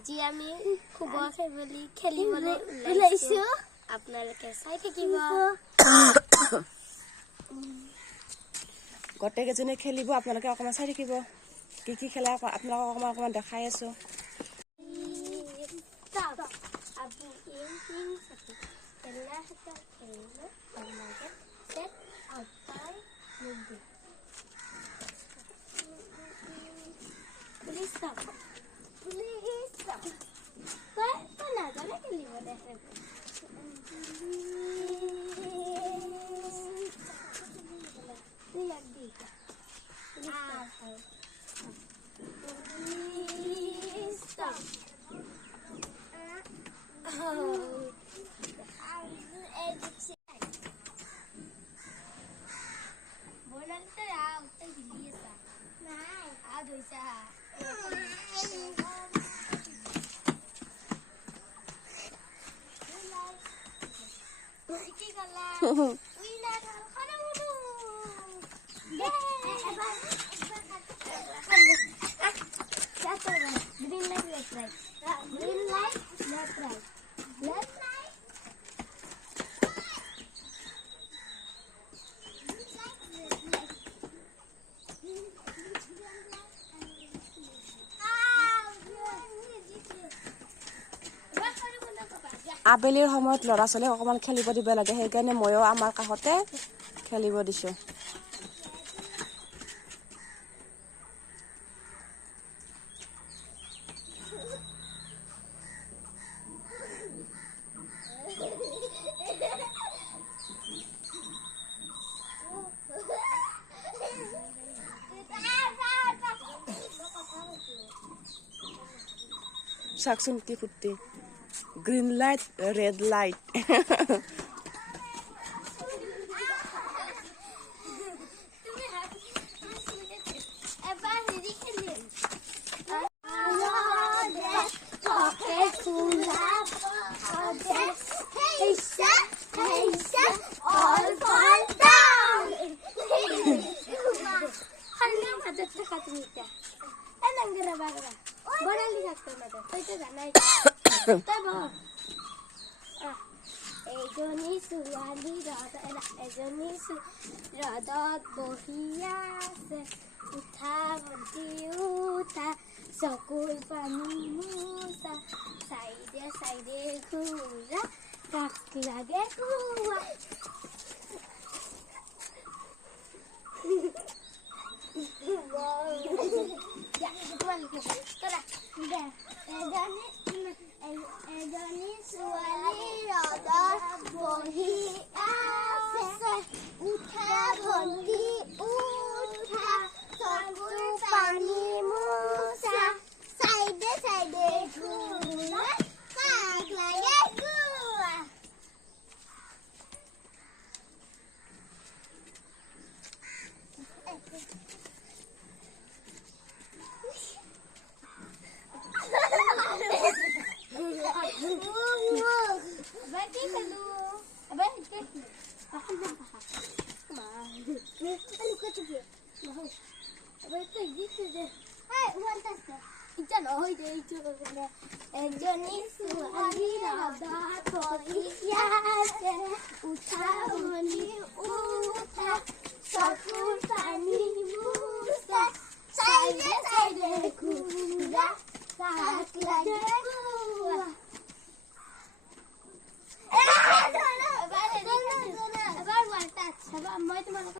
আজি আমি খুব ফেমিলি খেলিবলৈ ওলাইছো আপোনালোকে চাই থাকিব গোটেইকেইজনী খেলিব আপোনালোকে অকণমান চাই থাকিব কি কি খেলা আপোনালোকক অকণমান দেখাই আছো Please stop. Please stop. Kau nak jalan ke lima dah? Ni yang di. Please stop. Bolan tu lah, kita gili sah. Nah, ada sah. Green light, left right. Green light, left right. Left right. আবেলিৰ সময়ত ল'ৰা ছোৱালীক অকণমান খেলিব দিব লাগে সেইকাৰণে ময়ো আমাৰ কাষতে খেলিব দিছোঁ চাকচোন কি ফুটি গ্ৰীণ লাইট ৰেড লাইট এজনী ছোৱালী ৰ'দত বহি আছে উঠা ভণ্টি উঠা চকুৰ পানী মোচা চাইডে চাইডে ঘূৰা কাক লাগে ঘূৰা এজনী ছোৱালী ৰ'দত বহি আছে উঠা ভণ্টি উঠা চকুৰ পানী মোচা চাইডে চাইডে ঘূৰা কাক লাগে ঘূৰা এজনী ছোৱালী ৰ'দত বহি আছে উঠা ভণ্টি উঠা চকুৰ পানী মোচা চাইডে চাইডে ঘূৰা কাক লাগে ঘূৰা এবাৰ মই তোমালোকক